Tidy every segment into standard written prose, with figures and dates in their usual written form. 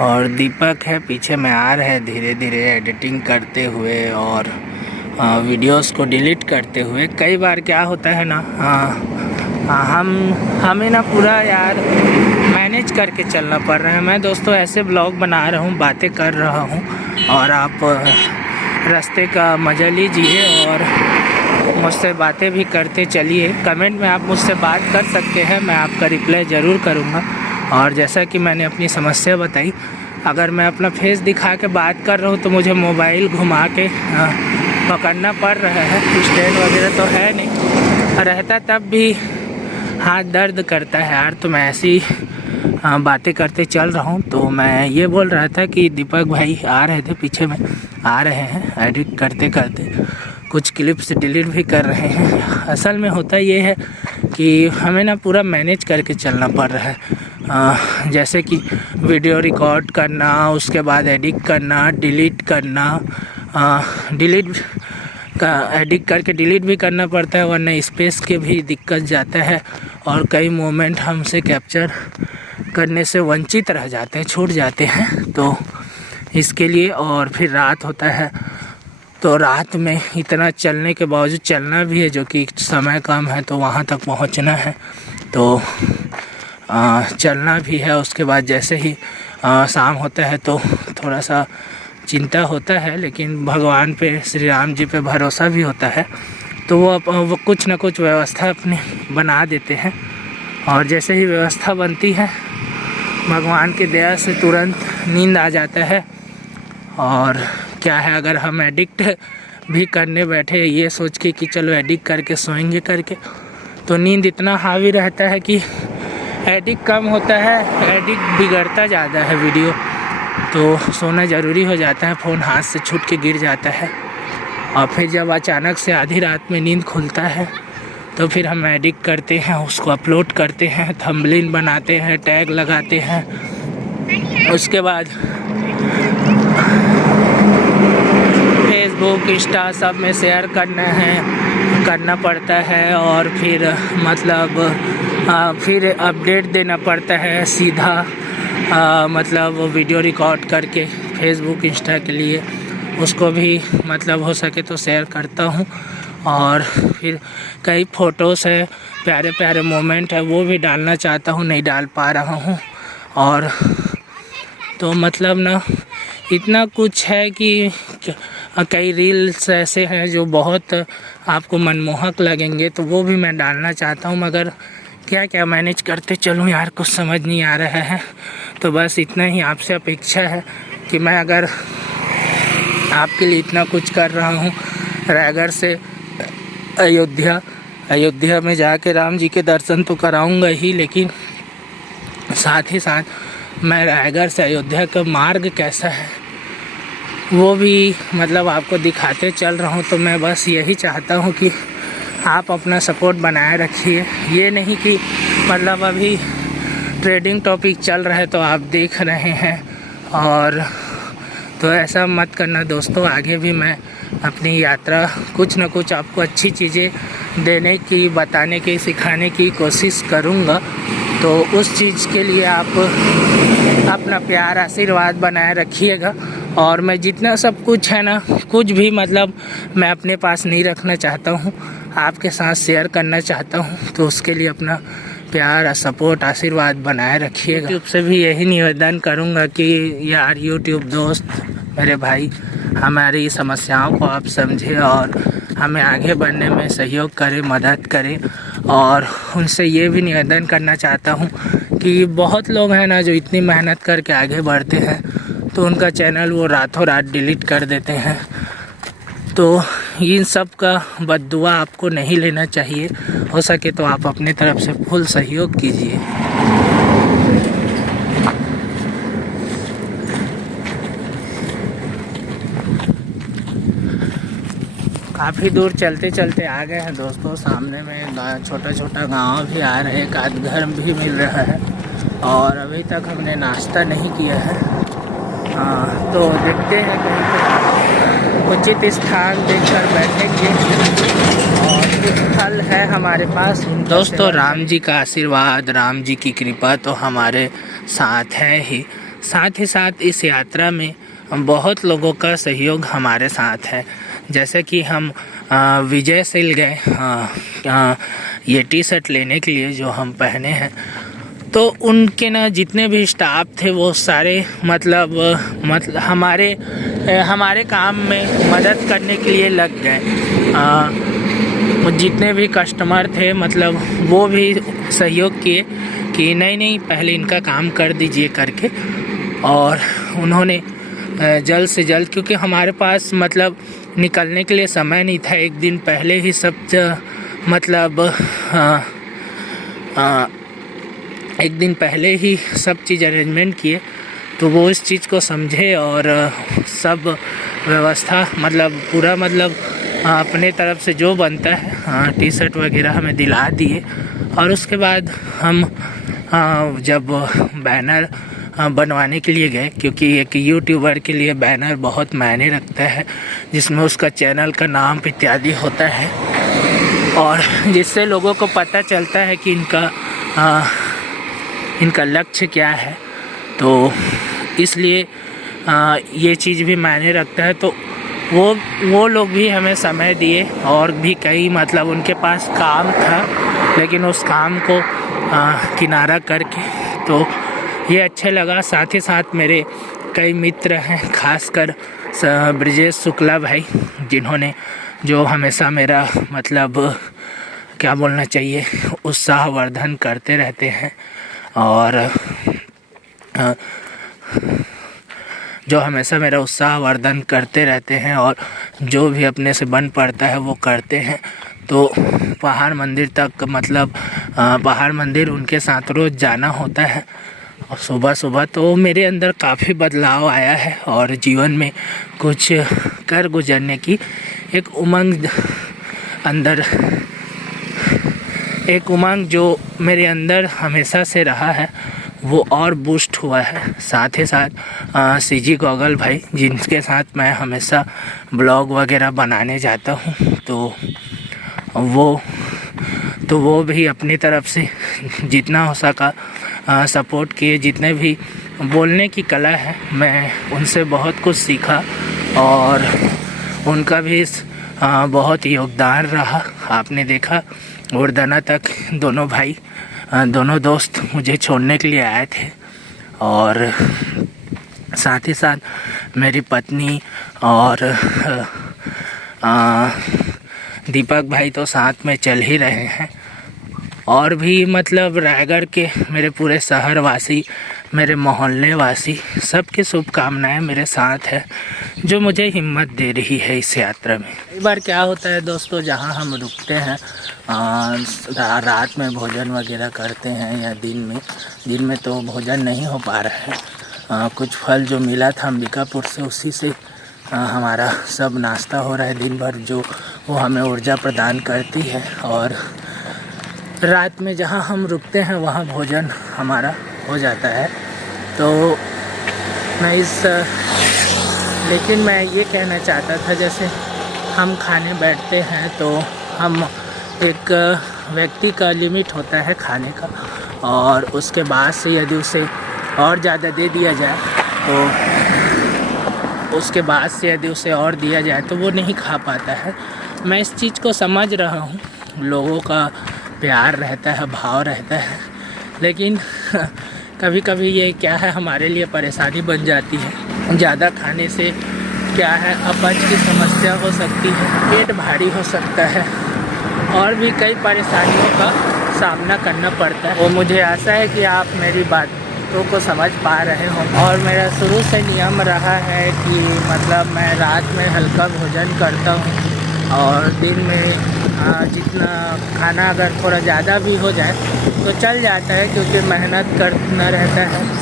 और दीपक है पीछे में आ रहे हैं धीरे धीरे एडिटिंग करते हुए और वीडियोस को डिलीट करते हुए। कई बार क्या होता है ना, हमें ना पूरा यार मैनेज करके चलना पड़ रहा है। मैं दोस्तों ऐसे ब्लॉग बना रहा हूँ, बातें कर रहा हूँ और आप रास्ते का मज़ा लीजिए और मुझसे बातें भी करते चलिए। कमेंट में आप मुझसे बात कर सकते हैं, मैं आपका रिप्लाई ज़रूर करूँगा। और जैसा कि मैंने अपनी समस्या बताई, अगर मैं अपना फेस दिखा के बात कर रहा हूँ तो मुझे मोबाइल घुमा के पकड़ना पड़ रहा है। स्टैंड वगैरह तो है नहीं, रहता तब भी हाथ दर्द करता है यार। तो मैं ऐसी बातें करते चल रहा हूँ। तो मैं ये बोल रहा था कि दीपक भाई आ रहे थे, पीछे में आ रहे हैं, एडिट करते करते कुछ क्लिप्स डिलीट भी कर रहे हैं। असल में होता ये है कि हमें ना पूरा मैनेज करके चलना पड़ रहा है। जैसे कि वीडियो रिकॉर्ड करना, उसके बाद एडिट करना, डिलीट करना, एडिट करके डिलीट भी करना पड़ता है, वरना स्पेस के भी दिक्कत जाता है और कई मोमेंट हमसे कैप्चर करने से वंचित रह जाते हैं, छूट जाते हैं। तो इसके लिए और फिर रात होता है, तो रात में इतना चलने के बावजूद चलना भी है, जो कि समय कम है तो वहाँ तक पहुँचना है, तो चलना भी है। उसके बाद जैसे ही शाम होता है तो थोड़ा सा चिंता होता है, लेकिन भगवान पे, श्री राम जी पे भरोसा भी होता है, तो वो कुछ ना कुछ व्यवस्था अपनी बना देते हैं। और जैसे ही व्यवस्था बनती है, भगवान की दया से तुरंत नींद आ जाता है। और क्या है, अगर हम एडिक्ट भी करने बैठे ये सोच के कि चलो एडिट करके सोएंगे करके, तो नींद इतना हावी रहता है कि एडिट कम होता है, एडिट बिगड़ता ज़्यादा है वीडियो, तो सोना ज़रूरी हो जाता है। फ़ोन हाथ से छूट के गिर जाता है और फिर जब अचानक से आधी रात में नींद खुलता है तो फिर हम एडिट करते हैं, उसको अपलोड करते हैं, थंबनेल बनाते हैं, टैग लगाते हैं। उसके बाद फेसबुक, इंस्टा सब में शेयर करना पड़ता है और फिर मतलब फिर अपडेट देना पड़ता है सीधा, मतलब वीडियो रिकॉर्ड करके फेसबुक, इंस्टा के लिए। उसको भी मतलब हो सके तो शेयर करता हूँ। और फिर कई फ़ोटोज़ है, प्यारे प्यारे मोमेंट है, वो भी डालना चाहता हूँ, नहीं डाल पा रहा हूँ। और तो मतलब ना इतना कुछ है कि कई रील्स ऐसे हैं जो बहुत आपको मनमोहक लगेंगे, तो वो भी मैं डालना चाहता हूँ, मगर क्या क्या मैनेज करते चलूँ यार, कुछ समझ नहीं आ रहा है। तो बस इतना ही आपसे अपेक्षा है कि मैं अगर आपके लिए इतना कुछ कर रहा हूँ, रायगढ़ से अयोध्या में जाके राम जी के दर्शन तो कराऊंगा ही, लेकिन साथ ही साथ मैं रायगढ़ से अयोध्या का मार्ग कैसा है वो भी मतलब आपको दिखाते चल रहा हूँ। तो मैं बस यही चाहता हूँ कि आप अपना सपोर्ट बनाए रखिए। ये नहीं कि मतलब अभी ट्रेडिंग टॉपिक चल रहा है तो आप देख रहे हैं, और तो ऐसा मत करना दोस्तों। आगे भी मैं अपनी यात्रा कुछ ना कुछ आपको अच्छी चीज़ें देने की, बताने की, सिखाने की कोशिश करूँगा। तो उस चीज़ के लिए आप अपना प्यार, आशीर्वाद बनाए रखिएगा। और मैं जितना सब कुछ है ना, कुछ भी मतलब मैं अपने पास नहीं रखना चाहता हूँ, आपके साथ शेयर करना चाहता हूँ। तो उसके लिए अपना प्यार, सपोर्ट, आशीर्वाद बनाए रखिएगा। यूट्यूब से भी यही निवेदन करूँगा कि यार यूट्यूब दोस्त, मेरे भाई, हमारी समस्याओं को आप समझें और हमें आगे बढ़ने में सहयोग करें, मदद करें। और उनसे ये भी निवेदन करना चाहता हूँ कि बहुत लोग हैं ना जो इतनी मेहनत करके आगे बढ़ते हैं, तो उनका चैनल वो रातों रात डिलीट कर देते हैं। तो इन सब का बद्दुआ आपको नहीं लेना चाहिए। हो सके तो आप अपने तरफ से फुल सहयोग कीजिए। काफ़ी दूर चलते चलते आ गए हैं दोस्तों। सामने में छोटा छोटा गांव भी आ रहे हैं, एक आध घर भी मिल रहा है, और अभी तक हमने नाश्ता नहीं किया है। तो देखते हैं कहीं उचित स्थान देखकर बैठेंगे। और कुछ फल है हमारे पास दोस्तों। राम जी का आशीर्वाद, राम जी की कृपा तो हमारे साथ है ही। साथ ही साथ इस यात्रा में बहुत लोगों का सहयोग हमारे साथ है। जैसे कि हम विजय सेल गए ये टी शर्ट लेने के लिए जो हम पहने हैं, तो उनके ना जितने भी स्टाफ थे वो सारे मतलब हमारे काम में मदद करने के लिए लग गए। जितने भी कस्टमर थे मतलब वो भी सहयोग किए कि नहीं पहले इनका काम कर दीजिए करके, और उन्होंने जल्द से जल्द, क्योंकि हमारे पास मतलब निकलने के लिए समय नहीं था, एक दिन पहले ही सब मतलब एक दिन पहले ही सब चीज़ अरेंजमेंट किए, तो वो इस चीज़ को समझे और सब व्यवस्था मतलब पूरा मतलब अपने तरफ से जो बनता है टी शर्ट वगैरह हमें दिला दिए। और उसके बाद हम जब बैनर बनवाने के लिए गए, क्योंकि एक यूट्यूबर के लिए बैनर बहुत मायने रखता है, जिसमें उसका चैनल का नाम इत्यादि होता है और जिससे लोगों को पता चलता है कि इनका लक्ष्य क्या है। तो इसलिए ये चीज़ भी मायने रखता है। तो वो लोग भी हमें समय दिए और भी कई मतलब उनके पास काम था, लेकिन उस काम को किनारा करके, तो ये अच्छा लगा। साथ ही साथ मेरे कई मित्र हैं, खासकर ब्रिजेश शुक्ला भाई, जिन्होंने जो हमेशा मेरा मतलब क्या बोलना चाहिए उत्साहवर्धन करते रहते हैं और जो हमेशा मेरा उत्साहवर्धन करते रहते हैं और जो भी अपने से बन पड़ता है वो करते हैं। तो पहाड़ मंदिर तक मतलब पहाड़ मंदिर उनके साथ रोज़ जाना होता है और सुबह तो मेरे अंदर काफ़ी बदलाव आया है और जीवन में कुछ कर गुजरने की एक उमंग जो मेरे अंदर हमेशा से रहा है वो और बूस्ट हुआ है। साथ ही साथ सीजी गॉगल भाई, जिनके साथ मैं हमेशा ब्लॉग वगैरह बनाने जाता हूँ, तो वो भी अपनी तरफ से जितना हो सका सपोर्ट किए। जितने भी बोलने की कला है मैं उनसे बहुत कुछ सीखा और उनका भी बहुत योगदान रहा। आपने देखा उड़दना तक दोनों भाई दोनों दोस्त मुझे छोड़ने के लिए आए थे और साथ ही साथ मेरी पत्नी और दीपक भाई तो साथ में चल ही रहे हैं। और भी मतलब रायगढ़ के मेरे पूरे शहर वासी, मेरे मोहल्ले वासी, सबकी शुभकामनाएं मेरे साथ है, जो मुझे हिम्मत दे रही है इस यात्रा में। कई बार क्या होता है दोस्तों, जहां हम रुकते हैं रात में भोजन वगैरह करते हैं या दिन में तो भोजन नहीं हो पा रहा है। कुछ फल जो मिला था अंबिकापुर से, उसी से हमारा सब नाश्ता हो रहा है दिन भर, जो वो हमें ऊर्जा प्रदान करती है। और रात में जहाँ हम रुकते हैं वहाँ भोजन हमारा हो जाता है। तो लेकिन मैं ये कहना चाहता था, जैसे हम खाने बैठते हैं तो हम एक व्यक्ति का लिमिट होता है खाने का, और उसके बाद से यदि उसे और ज़्यादा दे दिया जाए तो वो नहीं खा पाता है। मैं इस चीज़ को समझ रहा हूँ, लोगों का प्यार रहता है, भाव रहता है, लेकिन कभी कभी ये क्या है हमारे लिए परेशानी बन जाती है। ज़्यादा खाने से क्या है अपच की समस्या हो सकती है, पेट भारी हो सकता है और भी कई परेशानियों का सामना करना पड़ता है। और मुझे आशा है कि आप मेरी बातों को समझ पा रहे हो। और मेरा शुरू से नियम रहा है कि मतलब मैं रात में हल्का भोजन करता हूँ और दिन में जितना खाना अगर थोड़ा ज़्यादा भी हो जाए तो चल जाता है, क्योंकि मेहनत करना रहता है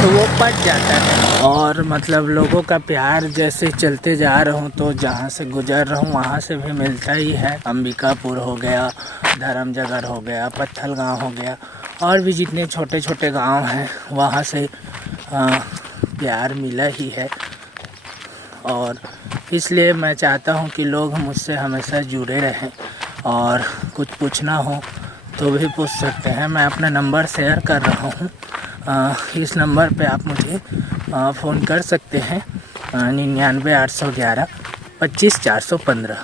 तो वो पच जाता है। और मतलब लोगों का प्यार जैसे चलते जा रहा हूँ, तो जहाँ से गुजर रहा हूँ वहाँ से भी मिलता ही है। अंबिकापुर हो गया, धर्मजगर हो गया, पत्थल गाँव हो गया, और भी जितने छोटे छोटे गांव हैं वहाँ से प्यार मिला ही है। और इसलिए मैं चाहता हूँ कि लोग मुझसे हमेशा जुड़े रहें, और कुछ पूछना हो तो भी पूछ सकते हैं। मैं अपना नंबर शेयर कर रहा हूँ इस नंबर पे आप मुझे फ़ोन कर सकते हैं 99 811 25 415।